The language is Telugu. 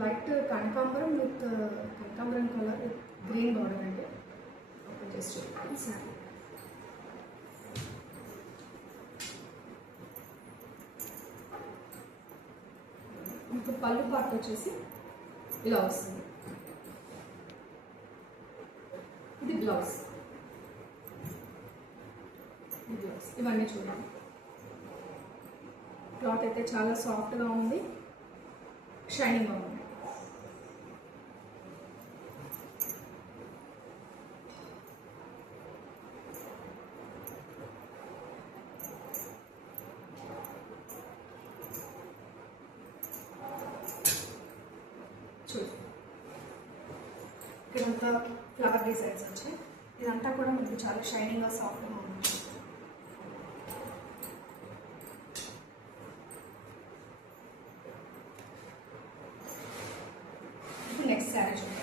లైట్ కనకాంబరం విత్ కనకాంబరం కలర్ విత్ గ్రీన్ బార్డర్ అండి. ఓపెన్ చేసి చూడండి సారీ. మీకు పళ్ళు పార్ట్ వచ్చేసి ఇలా వస్తుంది. ఇది బ్లౌజ్. ఇవన్నీ చూడండి. క్లాత్ అయితే చాలా సాఫ్ట్గా ఉంది, షైనింగ్గా ఉంది. చూడండి, ఇక్కడంతా ఫ్లవర్ డిజైన్స్ వచ్చాయి. ఇదంతా కూడా మీకు చాలా షైనింగ్గా సాఫ్ట్గా ఉంది. నెక్స్ట్ శారీ చూడండి.